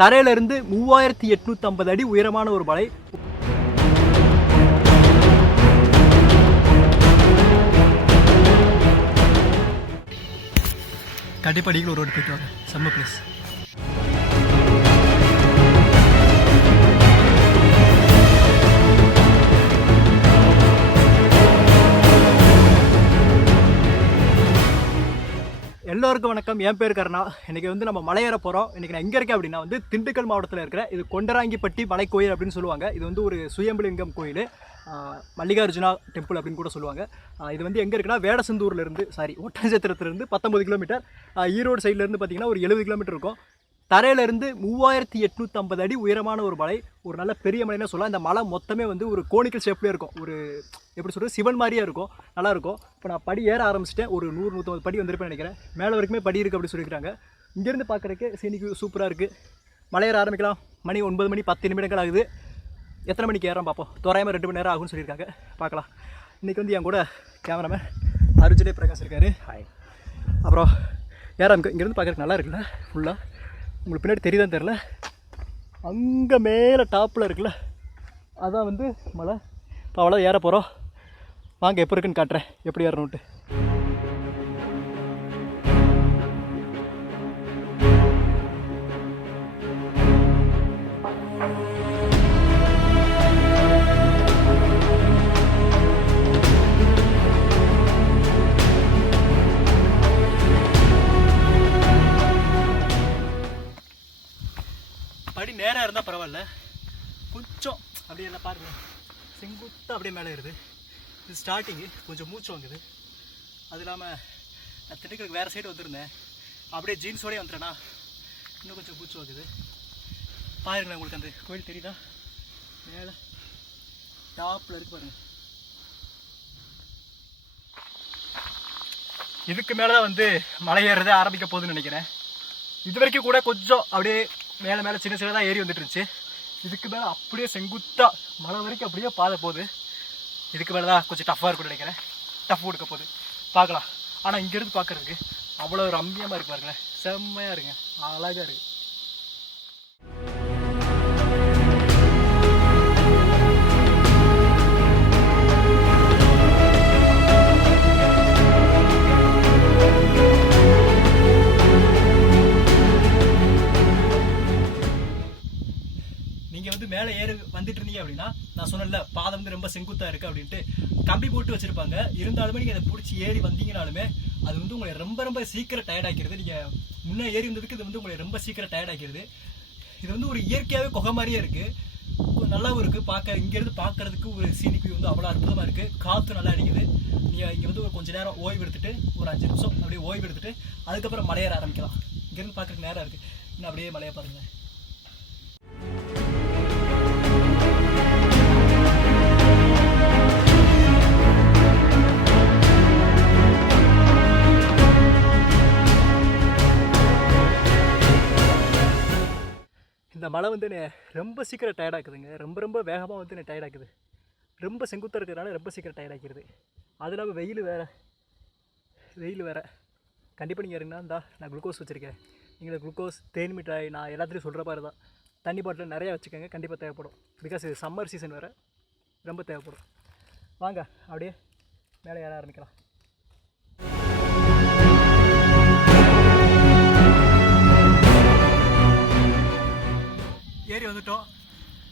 தரையிலிருந்து 3850 அடி உயரமான ஒரு மலை. கண்டிப்பாக நீங்களும் ஒரு ரோடு போயிட்டு வாங்க, செம்ம பிளேஸ். எல்லோருக்கும் வணக்கம். என் பேர் கருணா. இன்றைக்கி வந்து நம்ம மலையேற போகிறோம். இன்றைக்கி நான் எங்கே இருக்கேன் அப்படின்னா வந்து திண்டுக்கல் மாவட்டத்தில் இருக்கிற இது கொண்டராங்கிப்பட்டி மலைக்கோயில் அப்படின்னு சொல்லுவாங்க. இது வந்து ஒரு சுயம்புலிங்கம் கோயில், மல்லிகார்ஜுனா டெம்பிள் அப்படின்னு கூட சொல்லுவாங்க. இது வந்து எங்கே இருக்குன்னா வேடசந்தூர்லேருந்து ஒட்டன்சத்திரத்துலேருந்து 19 கிலோமீட்டர், ஈரோடு சைட்லேருந்து பார்த்திங்கன்னா ஒரு 70 கிலோமீட்டர் இருக்கும். தரையிலிருந்து 3850 அடி உயரமான ஒரு மலை, ஒரு நல்ல பெரிய மலைன்னு சொல்லலாம். இந்த மலை மொத்தமே வந்து ஒரு கோனிக்கல் ஷேப்லேயே இருக்கும், ஒரு எப்படி சொல்கிறது சிவன் மாதிரியே இருக்கும், நல்லாயிருக்கும். இப்போ நான் படி ஏற ஆரம்பிச்சிட்டேன், ஒரு 100-150 படி வந்திருப்பேன் நினைக்கிறேன். மேலே வரைக்குமே படி இருக்குது அப்படின்னு சொல்லியிருக்காங்க. இங்கேருந்து பார்க்குறதுக்கு சீனிக்கு சூப்பராக இருக்குது. மலையேற ஆரம்பிக்கலாம். மணி 9 மணி 10 நிமிடங்கள் ஆகுது. எத்தனை மணிக்கு ஏறோம் பார்ப்போம். தோராயமாக 2 மணி நேரம் ஆகும்னு சொல்லியிருக்காங்க, பார்க்கலாம். இன்றைக்கி வந்து என் கூட கேமராமேன் அர்ஜுனே பிரகாஷ் இருக்கார். ஹாய். அப்புறம் ஏற இங்கேருந்து பார்க்குறதுக்கு நல்லா இருக்குல்ல, ஃபுல்லாக உங்களுக்கு பின்னாடி தெரியுதான்னு தெரில, அங்கே மேலே டாப்பில் இருக்குல்ல அதான் வந்து மலை. இப்போ அவ்வளோ ஏற போகிறோம். வாங்க எப்போ இருக்குன்னு காட்டுறேன், எப்படி ஏறணுன்ட்டு. படி நேராக இருந்தால் பரவாயில்ல, கொஞ்சம் அப்படியே எல்லாம் பாருங்கள், செங்குத்தாக அப்படியே மேலே ஏறுது. இது ஸ்டார்டிங்கு கொஞ்சம் மூச்சு வாங்குது. அது இல்லாமல் நான் திண்டுக்கலுக்கு வேறு சைடு வந்திருந்தேன், அப்படியே ஜீன்ஸோடய வந்துட்டேன்னா இன்னும் கொஞ்சம் மூச்சு வாங்குது. பாருங்களேன், உங்களுக்கு அந்த கோயில் தெரியுதா, மேலே டாப்பில் இருக்கு பாருங்கள். இதுக்கு மேலே தான் வந்து மலை ஏறுறதே ஆரம்பிக்க போகுதுன்னு நினைக்கிறேன். இது வரைக்கும் கூட கொஞ்சம் அப்படியே மேலே மேலே சின்ன சின்னதாக ஏறி வந்துட்டு இருந்துச்சு. இதுக்கு மேலே அப்படியே செங்குத்தா மலை வரைக்கும் அப்படியே பாதை போகுது. இதுக்கு மேலே தான் கொஞ்சம் டஃப்பாக இருக்கும்னு நினைக்கிறேன். டஃப் கொடுக்க போகுது, பார்க்கலாம். ஆனால் இங்கேருந்து பார்க்குறதுக்கு அவ்வளோ ஒரு ரம்மியமாக இருக்கு பாருங்களேன், செம்மையாக இருங்க, அழகாக இருக்குது. நீங்கள் வந்து மேலே ஏறி வந்துட்டு இருந்தீங்க அப்படின்னா, நான் சொன்னல பாதை வந்து ரொம்ப செங்குத்தாக இருக்குது அப்படின்ட்டு கம்பி போட்டு வச்சுருப்பாங்க. இருந்தாலுமே நீங்கள் அதை பிடிச்சி ஏறி வந்தீங்கனாலுமே அது வந்து உங்களை ரொம்ப ரொம்ப சீக்கிரம் டயர்டாக்கிறது. நீங்கள் முன்னே ஏறி வந்ததுக்கு இது வந்து உங்களை ரொம்ப சீக்கிரம் டயர்டாக்கிறது. இது வந்து ஒரு இயற்கையாகவே குகை மாதிரியே இருக்குது, நல்லாவும் இருக்குது பார்க்க. இங்கேருந்து பார்க்குறதுக்கு ஒரு சீனிக்கு வந்து அவ்வளோ அற்புதமாக இருக்குது. காற்று நல்லா அடிக்குது. நீங்கள் இங்கே வந்து ஒரு கொஞ்சம் நேரம் ஓய்வு எடுத்துகிட்டு, ஒரு 5 நிமிஷம் அப்படியே ஓய்வு எடுத்துகிட்டு அதுக்கப்புறம் மலையேற ஆரம்பிக்கலாம். இங்கேருந்து பார்க்குறதுக்கு நேரம் இருக்குது. இன்னும் அப்படியே மலையை பாருங்கள். இந்த மலை வந்து ரொம்ப சீக்கிரம் டயர்டாக்குதுங்க, ரொம்ப ரொம்ப வேகமாக வந்து டயர்டாக்குது. ரொம்ப செங்குத்தாக இருக்கிறதுனால ரொம்ப சீக்கிரம் டயர்டாக்கிடுது. அது இல்லாமல் வெயில் வேறு. கண்டிப்பாக நீங்கள் இருங்கன்னா இந்தா நான் குளுக்கோஸ் வச்சுருக்கேன். நீங்கள் குளுக்கோஸ், தேன் மிட்டாய், நான் எல்லாத்துலேயும் சொல்கிற மாதிரி தான். தண்ணி பாட்டில் நிறையா வச்சுக்கோங்க, கண்டிப்பாக தேவைப்படும். பிகாஸ் இது சம்மர் சீசன் வேறு, ரொம்ப தேவைப்படும். வாங்க அப்படியே மேலே ஏற ஆரம்பிக்கலாம். ஏறி வந்துட்டோம்,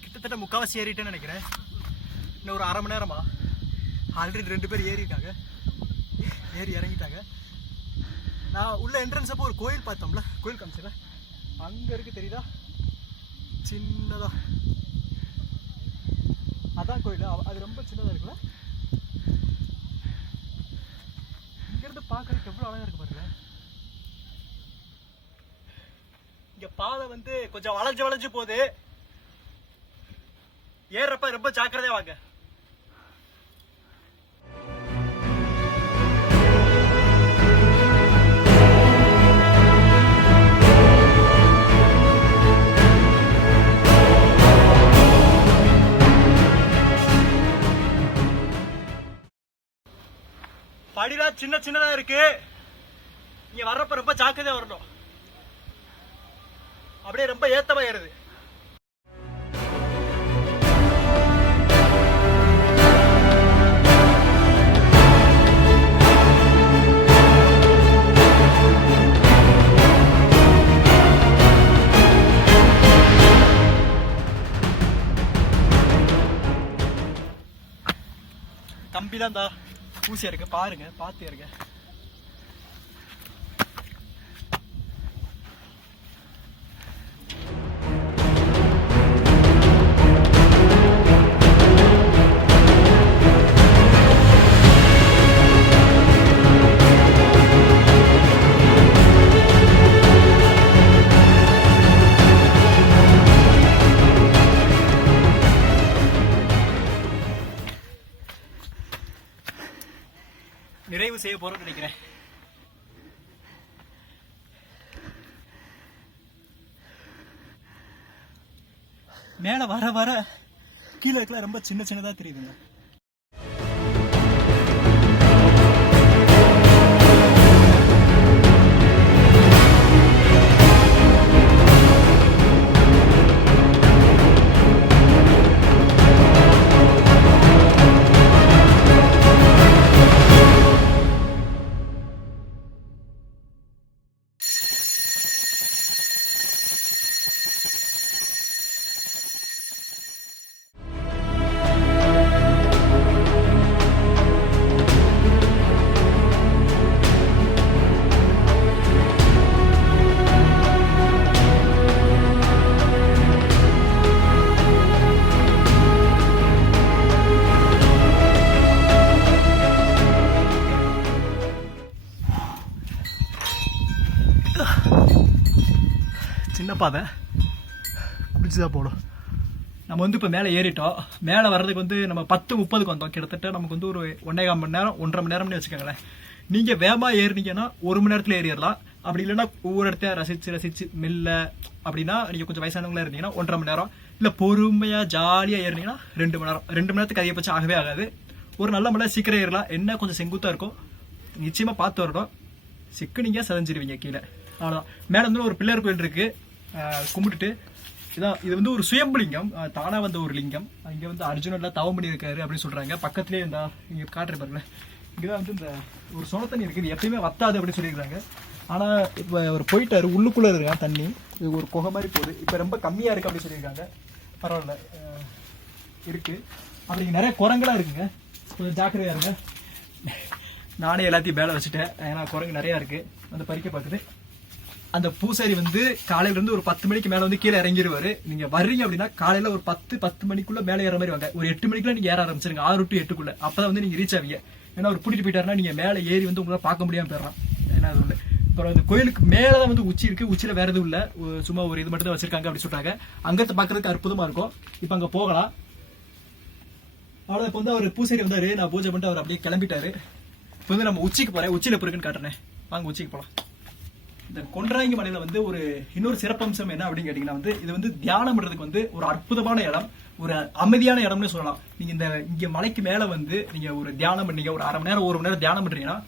கிட்டத்தட்ட முக்கால்வாசி ஏறிட்டேன்னு நினைக்கிறேன். இன்னும் ஒரு அரை மணி நேரமா. ஆல்ரெடி 2 பேர் ஏறிட்டாங்க, ஏறி இறங்கிட்டாங்க. நான் உள்ள என்ட்ரன்ஸ் அப்போ ஒரு கோயில் பார்த்தோம்ல, கோயில் காமிச்சில அங்கே இருக்குது தெரியுதா, சின்னதாக அதான் கோயில். அது ரொம்ப சின்னதாக இருக்குல்ல. இங்கேருந்து பார்க்குறதுக்கு எவ்வளோ அழகாக இருக்கு பாருங்க. இங்கே பாதை வந்து கொஞ்சம் வளைஞ்சு போகுது. ஏறப்ப ரொம்ப ஜாக்கிரதையா வாங்க. படிலாம் சின்னதா இருக்கு. இங்க வர்றப்ப ரொம்ப ஜாக்கிரதையா வரணும். அப்படியே ரொம்ப ஏத்தமா ஏறுது. கம்பிலாம் தான் ஊசியா இருக்கு, பாருங்க, பார்த்து இருங்க. நிறைவு செய்ய போறோம்னு நினைக்கிறேன். மேல வர வர கீழே இருக்கலாம் ரொம்ப சின்ன சின்னதா தெரியுதுங்க. சின்ன பாதை குடிச்சுதான் போடும். நம்ம வந்து இப்போ மேலே ஏறிட்டோம். மேலே வர்றதுக்கு வந்து நம்ம 10:30 வந்தோம். கிட்டத்தட்ட நமக்கு வந்து ஒரு 1.25 மணி நேரம் 1.5 மணி நேரம்னு வச்சுக்கோங்களேன். நீங்கள் வேகமாக ஏறினீங்கன்னா 1 மணி நேரத்தில் ஏறிடலாம். அப்படி இல்லைன்னா ஒவ்வொரு இடத்தையும் ரசித்து மெல்ல அப்படின்னா நீங்கள் கொஞ்சம் வயசானவங்களா இருந்தீங்கன்னா 1.5 மணி நேரம், இல்லை பொறுமையாக ஜாலியாக ஏறினீங்கன்னா 2 மணி நேரம். 2 மணி நேரத்துக்கு அதிகபட்சம் ஆகவே ஆகாது. ஒரு நல்ல மலை சீக்கிரம் ஏறலாம். என்ன கொஞ்சம் செங்குத்தாக இருக்கும், நிச்சயமாக பார்த்து வரணும். சிக்குனீங்க செதஞ்சிருவீங்க கீழே, அவ்வளோதான். மேலே வந்து ஒரு பிள்ளையார் கோயில் இருக்குது, கும்பிட்டுட்டு இதான். இது வந்து ஒரு சுயம்புலிங்கம், தானா வந்த ஒரு லிங்கம். இங்கே வந்து அர்ஜுனன்லாம் தவம் பண்ணியிருக்காரு அப்படின்னு சொல்கிறாங்க. பக்கத்துலேயே இருந்தா இங்கே காட்டுற பாருங்களேன், இங்கே தான் வந்து இந்த ஒரு சொனத்தண்ணி இருக்குது. இது எப்பயுமே வத்தாது அப்படின்னு சொல்லியிருக்காங்க. ஆனால் இப்போ அவர் போயிட்டாரு, உள்ளுக்குள்ளே இருக்கா தண்ணி. இது ஒரு குகை மாதிரி போகுது. இப்போ ரொம்ப கம்மியாக இருக்குது அப்படின்னு சொல்லியிருக்காங்க. பரவாயில்ல இருக்குது. அப்படி இங்கே நிறைய குரங்கெல்லாம் இருக்குங்க, கொஞ்சம் ஜாக்கிரதையாக இருங்க. நானே எல்லாத்தையும் மேலே வச்சுட்டேன், ஏன்னா குரங்கு நிறையா இருக்குது அந்த பறிக்க பார்க்குது. அந்த பூசாரி வந்து காலையிலேருந்து ஒரு 10 மணிக்கு மேலே வந்து கீழே இறங்கிடுவார். நீங்கள் வர்றீங்க அப்படின்னா காலையில் ஒரு 10 மணிக்குள்ளே மேலே ஏற மாதிரி வாங்க. ஒரு 8 மணிக்குள்ள நீங்கள் ஏற ஆரம்பிச்சிருங்க, 6 to 8க்குள்ளே. அப்போ தான் வந்து நீங்கள் ரீச் ஆவீங்க. ஏன்னா அவர் கூட்டிகிட்டு போயிட்டாருன்னா நீங்கள் மேலே ஏறி வந்து உங்களால் பார்க்க முடியாமல் போயிடலாம். ஏன்னா அது ஒன்று. அப்புறம் அந்த கோயிலுக்கு மேலே தான் வந்து உச்சி இருக்குது. உச்சியில் வேறு எதுவும் இல்லை, சும்மா ஒரு இது மட்டும் தான் வச்சிருக்காங்க அப்படின்னு சொல்கிறாங்க. அங்கத்தை பார்க்கறதுக்கு அற்புதமாக இருக்கும். இப்போ அங்கே போகலாம். அவ்வளோ இப்போ வந்து அவர் பூசாரி வந்தார், நான் பூஜை பண்ணிட்டு அவர் அப்படியே கிளம்பிட்டாரு. இப்போ வந்து நம்ம உச்சிக்கு போகிறேன். உச்சியில் இப்போ இருக்குன்னு காட்டுறேன், வாங்க உச்சிக்கு போகலாம். இந்த கொண்டராங்கி மலையில வந்து ஒரு இன்னொரு சிறப்பம்சம் என்ன அப்படின்னு கேட்டீங்கன்னா வந்து இது வந்து தியானம் பண்றதுக்கு வந்து ஒரு அற்புதமான இடம், ஒரு அமைதியான இடம்னு சொல்லலாம். நீங்க இங்க மலைக்கு மேல வந்து நீங்க ஒரு தியானம் பண்ணீங்க, ஒரு 1/2 மணி நேரம் 1 மணி நேரம் தியானம் பண்றீங்கன்னா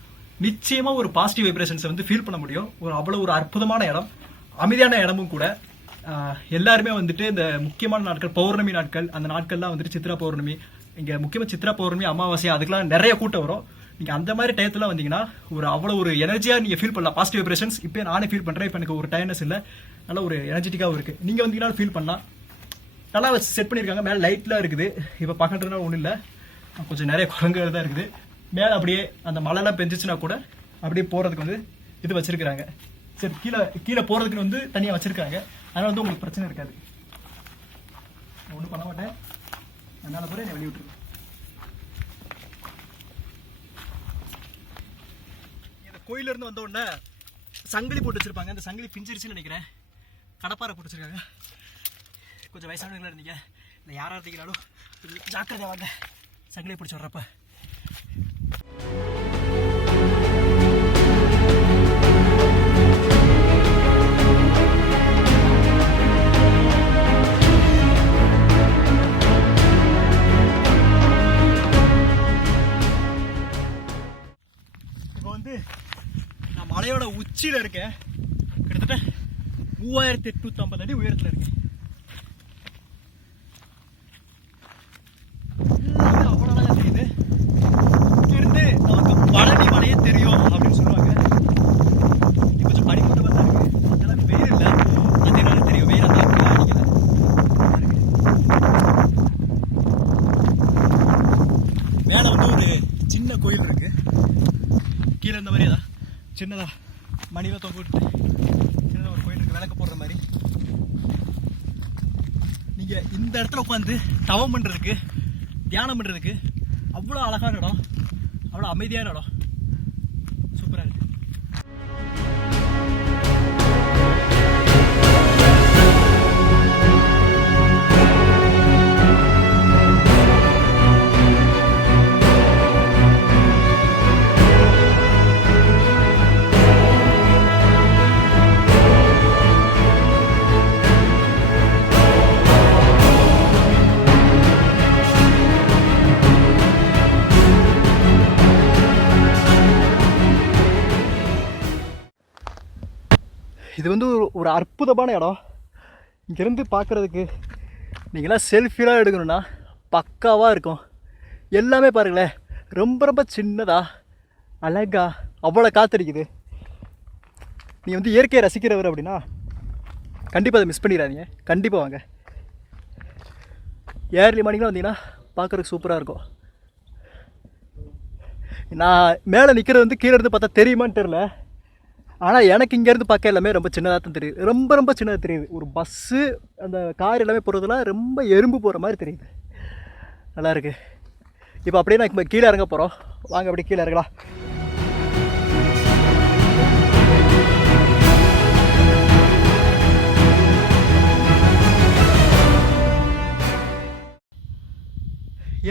நிச்சயமா ஒரு பாசிட்டிவ் வைப்ரேஷன்ஸ் வந்து ஃபீல் பண்ண முடியும். அவ்வளவு ஒரு அற்புதமான இடம், அமைதியான இடமும் கூட. எல்லாருமே வந்துட்டு இந்த முக்கியமான நாட்கள், பௌர்ணமி நாட்கள், அந்த நாட்கள்லாம் வந்துட்டு சித்ரா பௌர்ணமி, இங்க முக்கியமா சித்ரா பௌர்ணமி, அமாவாசை, அதுக்கெல்லாம் நிறைய கூட்டம் வரும். நீங்கள் அந்த மாதிரி டயத்தில் வந்தீங்கன்னா ஒரு அவ்வளோ ஒரு எனர்ஜியாக நீங்கள் ஃபீல் பண்ணலாம். பாசிட்டிவ் வைப்ரேஷன்ஸ் இப்போ நானே ஃபீல் பண்ணுறேன். இப்போ எனக்கு ஒரு டயர்னஸ் இல்லை, நல்ல ஒரு எனர்ஜெட்டிக்காகவும் இருக்குது. நீங்கள் வந்தீங்கன்னா ஃபீல் பண்ணலாம். நல்லா வச்சு செட் பண்ணியிருக்காங்க. மேலே லைட்லாம் இருக்குது. இப்போ பார்க்கறதுனால ஒன்றும் இல்லை, கொஞ்சம் நிறைய குரங்குகள் தான் இருக்குது. மேலே அப்படியே அந்த மழைலாம் பெஞ்சிச்சுன்னா கூட அப்படியே போகிறதுக்கு வந்து இது வச்சுருக்குறாங்க. சரி, கீழே போகிறதுக்கு வந்து தனியாக வச்சுருக்காங்க. அதனால் வந்து உங்களுக்கு பிரச்சனை இருக்காது. ஒன்றும் பண்ண மாட்டேன், அதனால் கூட என்னை வெளியிட்டுருக்கேன். கோயிலிருந்து வந்த உடனே சங்கிலி போட்டு வச்சிருப்பாங்க. அந்த சங்கிலி பிஞ்சிருச்சுன்னு நினைக்கிறேன். கடப்பாரை போட்டு வச்சிருக்காங்க. கொஞ்சம் வயசானவங்களா இருந்தீங்க, இல்லை யாராக இருந்தீங்கனாலும் ஜாக்கிரதை வாங்க சங்கிலியை பிடிச்சி வர்றப்ப. இப்போ வந்து நான் மலையோட உச்சியில் இருக்கேன். கிட்டத்தட்ட 3850 அடி உயரத்தில் இருக்கு. அவ்வளோ அழகாக தெரியுது. இங்கிருந்து நமக்கு பழனி மலையே தெரியும் அப்படின்னு சொல்லுவாங்க. இது கொஞ்சம் படிப்பட்டமாக தான் இருக்கு. அதெல்லாம் வெயில் இல்லை, அது என்னன்னு தெரியும். வெயில் அந்த அடிக்கல. மேலே வந்து ஒரு சின்ன கோயில் இருக்கு. கீழே இந்த மாதிரி தான் சின்னதா மணிவை தொங்கிட்டு சின்னதாக ஒரு கோயில் இருக்கு, விளக்கு போடுற மாதிரி. நீங்கள் இந்த இடத்துல உட்காந்து தவம் பண்ணுறதுக்கு, தியானம் பண்ணுறதுக்கு அவ்வளோ அழகான இடம், அவ்வளோ அமைதியான இடம். சூப்பராக இருக்கு. இது வந்து ஒரு அற்புதமான இடம். இங்கேருந்து பார்க்குறதுக்கு நீங்களாம் செல்ஃபிலாம் எடுக்கணும்னா பக்காவாக இருக்கும். எல்லாமே பாருங்களேன், ரொம்ப ரொம்ப சின்னதாக அழகா அவ்வளோ காத்தடிக்குது. நீங்கள் வந்து இயற்கையை ரசிக்கிறவர் அப்படின்னா கண்டிப்பாக அதை மிஸ் பண்ணிடாதீங்க. கண்டிப்பாக வாங்க. ஏர்லி மார்னிங்லாம் வந்தீங்கன்னா பார்க்குறதுக்கு சூப்பராக இருக்கும். நான் மேலே நிற்கிறது வந்து கீழே இருந்து பார்த்தா தெரியுமான்னு தெரில, ஆனால் எனக்கு இங்கேருந்து பார்க்க எல்லாமே ரொம்ப சின்னதாக தான் தெரியுது. ரொம்ப ரொம்ப சின்னதாக தெரியுது. ஒரு பஸ்ஸு அந்த கார் எல்லாமே போகிறதுலாம் ரொம்ப எறும்பு போகிற மாதிரி தெரியுது. நல்லாயிருக்கு. இப்போ அப்படியே நான் இப்போ கீழே இறங்க போகிறோம். வாங்க அப்படியே கீழே இறங்கலாம்.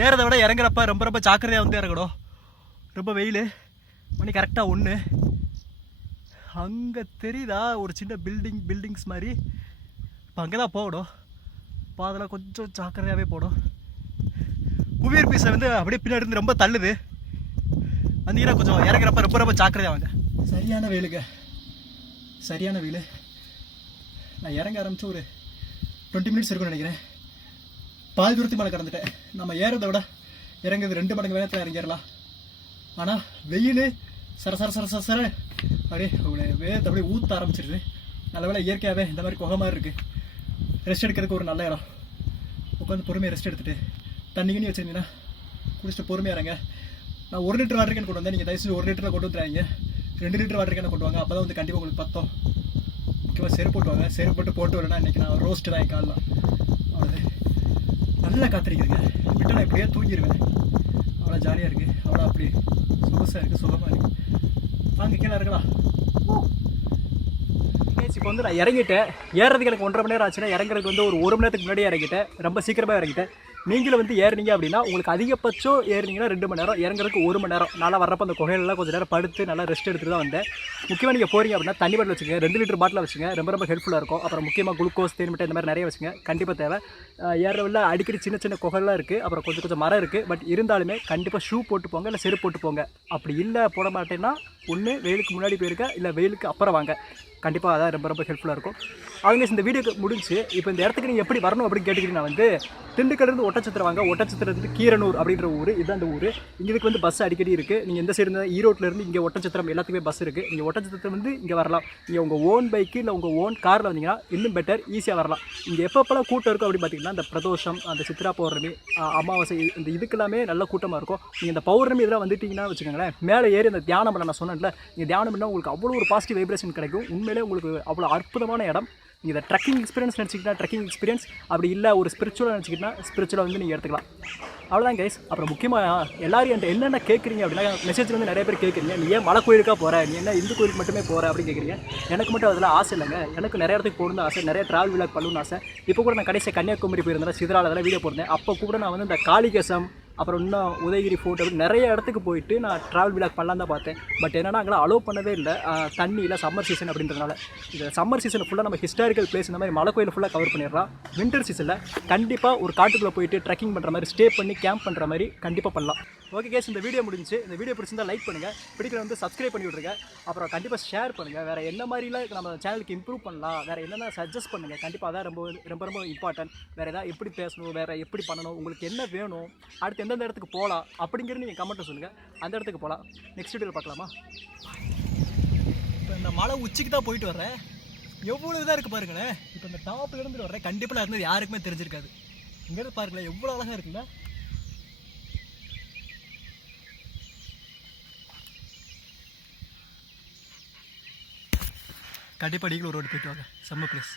ஏறதை விட இறங்குறப்ப ரொம்ப ரொம்ப ஜாக்கிரதையாக வந்து இறங்கணும். ரொம்ப வெயில். மணி கரெக்டாக 1. அங்கே தெரியுதா ஒரு சின்ன பில்டிங்ஸ் மாதிரி. இப்போ அங்கே தான் போகணும். இப்போ அதெல்லாம் கொஞ்சம் ஜாக்கிரதையாகவே போகணும். புவியீர் பீஸை வந்து அப்படியே பின்னாடி இருந்து ரொம்ப தள்ளுது. வந்தீங்கன்னா கொஞ்சம் இறங்குறப்ப ரொம்ப ரொம்ப ஜாக்கிரதையாக வாங்க. சரியான வெயிலுங்க, சரியான வெயில். நான் இறங்க ஆரம்பித்து ஒரு 20 மினிட்ஸ் இருக்குன்னு நினைக்கிறேன். பாதி தூரத்துக்கு மேலே கடந்துட்டேன். நம்ம ஏறதை விட இறங்குறது 2 மடங்கு வேகத்தில் இறங்கிடலாம். ஆனால் வெயில் சர சர சர சர அப்படியே வேகத்தை அப்படியே ஊற்ற ஆரம்பிச்சிருது. நல்ல வேலை இயற்கையாகவே இந்த மாதிரி குகை மாதிரி இருக்குது. ரெஸ்ட் எடுக்கிறதுக்கு ஒரு நல்ல இடம். உட்காந்து பொறுமையாக ரெஸ்ட் எடுத்துகிட்டு தண்ணி கிண்ணி வச்சுருந்தீங்கன்னா குடிச்சிட்டு பொறுமையாக இருங்க. நான் 1 லிட்டர் வாட்டர் கேன் கொண்டு வந்தேன். நீங்கள் தயவுசெய்து 1 லிட்டரில் கொண்டு வந்துடாதீங்க. 2 லிட்டர் வாட்டர் கேனை கொண்டு வாங்க. அப்போ தான் வந்து கண்டிப்பாக உங்களுக்கு பத்தம். முக்கியமாக செருப்பு போட்டு வாங்க. செருப்பு போட்டு வரேன்னா இன்றைக்கி நான் ரோஸ்ட்டு தான் காலலாம். அவ்வளோது நல்லா காத்திருக்கிறேங்க. விட்டு நான் இப்படியே தூங்கிடுவேன். அவ்வளோ ஜாலியாக இருக்குது, அவ்வளோ அப்படி சொகுசாக இருக்குது, சுகமாக இருக்குது. வாங்க கீழே இருக்கலாம். இப்போ வந்து நான் இறங்கிட்டேன். ஏறதுக்கு எனக்கு 1.5 மணி நேரம் ஆச்சுன்னா இறங்குறதுக்கு வந்து ஒரு 1 மணி நேரத்துக்கு முன்னாடியே இறங்கிட்டேன். ரொம்ப சீக்கிரமாக இறங்கிட்டேன். நீங்களும் வந்து ஏறினீங்க அப்படின்னா உங்களுக்கு அதிகபட்சம் ஏறினீங்கன்னா 2 மணி நேரம், இறங்குறதுக்கு 1 மணி நேரம். நல்லா வர்றப்போ அந்த குகையிலலாம் கொஞ்சம் நேரம் படுத்து நல்லா ரெஸ்ட் எடுத்துகிட்டு தான் வந்தேன். முக்கியமாக நீங்கள் போகிறீங்க அப்படின்னா தண்ணி பாட்டில் வச்சுங்க. 2 லிட்டர் பாட்டில் வச்சுங்க. ரொம்ப ரொம்ப ஹெல்ப்ஃபுல்லாக இருக்கும். அப்புறம் முக்கியமாக குளுக்கோஸ், தேன் மிட்டாய் இந்த மாதிரி நிறைய வச்சுங்க. கண்டிப்பாக தேவை. ஏறவில் அடிக்கடி சின்ன சின்ன குகைலாம் இருக்குது. அப்புறம் கொஞ்சம் கொஞ்சம் மரம் இருக்குது. பட் இருந்தாலுமே கண்டிப்பாக ஷூ போட்டு போங்க, இல்லை செருப்பு போட்டு போங்க. அப்படி இல்லை போட மாட்டேன்னா ஒன்று வெயிலுக்கு முன்னாடி போயிருக்க, இல்லை வெயிலுக்கு அப்புறம் வாங்க. கண்டிப்பாக அதான் ரொம்ப ரொம்ப ஹெல்ப்ஃபுல்லாக இருக்கும். அவங்க இந்த வீடியோக்கு முடிஞ்சு இப்போ இந்த இடத்துக்கு நீங்கள் எப்படி வரணும் அப்படின்னு கேட்டுக்கிட்டீங்கன்னா வந்து திண்டுக்கல்லேருந்து ஒட்டச்சத்திரம் வாங்க. ஒட்டச்சத்திரத்துலேருந்து கீரனூர் அப்படின்ற ஊர், இதுதான் அந்த ஊர். இங்கே வந்து பஸ் அடிக்கடி இருக்குது. நீங்கள் எந்த சைடு இருந்தால் ஈரோட்டிலேருந்து இங்கே ஒட்டச்சத்திரம் எல்லாத்துக்குமே பஸ் இருக்குது. நீங்கள் ஒட்டச்சத்திரம் வந்து இங்கே வரலாம். நீங்கள் உங்கள் ஓன் பைக்கு இல்லை உங்கள் ஓன் காரில் வந்தீங்கன்னா இன்னும் பெட்டர், ஈஸியாக வரலாம். இங்கே எப்பப்போலாம் கூட்டம் இருக்கும் அப்படின்னு பார்த்தீங்கன்னா இந்த பிரதோஷம், அந்த சித்ரா பௌர்ணமி, அமாவாசை, இந்த இதுக்கெல்லாமே நல்ல கூட்டமாக இருக்கும். நீங்கள் இந்த பௌர்ணமி இதெல்லாம் வந்துட்டிங்கன்னா வச்சுக்கோங்களேன், மேலே ஏறி அந்த தியானம் பண்ண நான் சொன்னேன்ல, நீங்கள் தியானம் பண்ணால் உங்களுக்கு அவ்வளோ ஒரு பாசிட்டிவ் வைப்ரேஷன் கிடைக்கும். உண்மையிலே உங்களுக்கு அவ்வளோ அற்புதமான இடம். நீங்கள் இதை ட்ரெக்கிங் எக்ஸ்பீரியன்ஸ் நினச்சிக்கிட்டா ட்ரெக்கிங் எக்ஸ்பீரியன்ஸ், அப்படி இல்லை ஒரு ஸ்பிரிச்சுவலாக நினச்சிக்கிட்டா ஸ்பிரிச்சுவலாக வந்து நீங்கள் எடுத்துக்கலாம். அவ்வளோதான் கைஸ். அப்புறம் முக்கியமாக எல்லாரும் என்கிட்ட என்னென்ன கேட்குறீங்க அப்படின்னா, மெசேஜ் வந்து நிறைய பேர் கேட்குறீங்க, நீ ஏன் மலை கோயிலுக்காக போகிற, நீ என்ன இந்து கோயிலுக்கு மட்டுமே போகிற அப்படின்னு கேட்குறீங்க. எனக்கு மட்டும் அதில் ஆசை இல்லைங்க. எனக்கு நிறைய இடத்துக்கு போகணுன்னு ஆசை, நிறைய ட்ராவல் விளாக் பண்ணணும்னு ஆசை. இப்போ கூட நான் கடைசியாக கன்னியாகுமரி போயிருந்தேன், சிதறால் அதெல்லாம் வீடியோ போயிருந்தேன். அப்போ கூட நான் வந்து இந்த காளிகேசம், அப்புறம் இன்னும் உதயகிரி ஃபோர்ட் அப்படி நிறைய இடத்துக்கு போயிட்டு நான் ட்ராவல் விளாக் பண்ணலாம் தான் பார்த்தேன். பட் என்னன்னா அங்கெல்லாம் அலோவ் பண்ணவே இல்லை, தண்ணி இல்லை, சம்மர் சீசன் அப்படின்றதுனால. இந்த சம்மர் சீசன் ஃபுல்லாக நம்ம ஹிஸ்டாரிக்கல் பிளேஸ் இந்த மாதிரி மலை கோயில் ஃபுல்லாக கவர் பண்ணிடலாம். வின்டர் சீசனில் கண்டிப்பாக ஒரு காட்டுக்குள்ளே போயிட்டு ட்ரெக்கிங் பண்ணுற மாதிரி, ஸ்டே பண்ணி கேம்ப் பண்ணுற மாதிரி கண்டிப்பாக பண்ணலாம். ஓகே கேஸ், இந்த வீடியோ முடிஞ்சு. இந்த வீடியோ பிடிச்சிருந்தா லைக் பண்ணுங்கள், பிடிக்கல வந்து சப்ஸ்கிரைப் பண்ணி விட்ருங்க. அப்புறம் கண்டிப்பாக ஷேர் பண்ணுங்கள். வேறு என்ன மாதிரிலாம் நம்ம சேனலுக்கு இம்ப்ரூவ் பண்ணலாம், வேறு என்னென்ன சஜஸ்ட் பண்ணுங்கள். கண்டிப்பாக அதான் ரொம்ப ரொம்ப ரொம்ப இம்பார்ட்டன்ட். வேறு எதாவது எப்படி பேசணும், வேறு எப்படி பண்ணணும், உங்களுக்கு என்ன வேணும், அடுத்து எந்தெந்த இடத்துக்கு போகலாம் அப்படிங்கிறது நீங்கள் கமெண்ட்டை சொல்லுங்கள். அந்த இடத்துக்கு போகலாம். நெக்ஸ்ட் வீடியோவில் பார்க்கலாமா? இப்போ இந்த மலை உச்சிக்கு தான் போயிட்டு வர்றேன். எவ்வளோ இதாக இருக்குது பாருங்களேன். இப்போ இந்த டாப்பில் இருந்து வர்றேன். கண்டிப்பாக இருந்தது யாருக்குமே தெரிஞ்சிருக்காது. இங்கேருந்து பாருங்களேன் எவ்வளோ அழகாக இருக்குல்ல. கண்டிப்பாக நீங்களும் ஒரு ரோடு போயிட்டு வாங்க. செம்ம பிளேஸ்.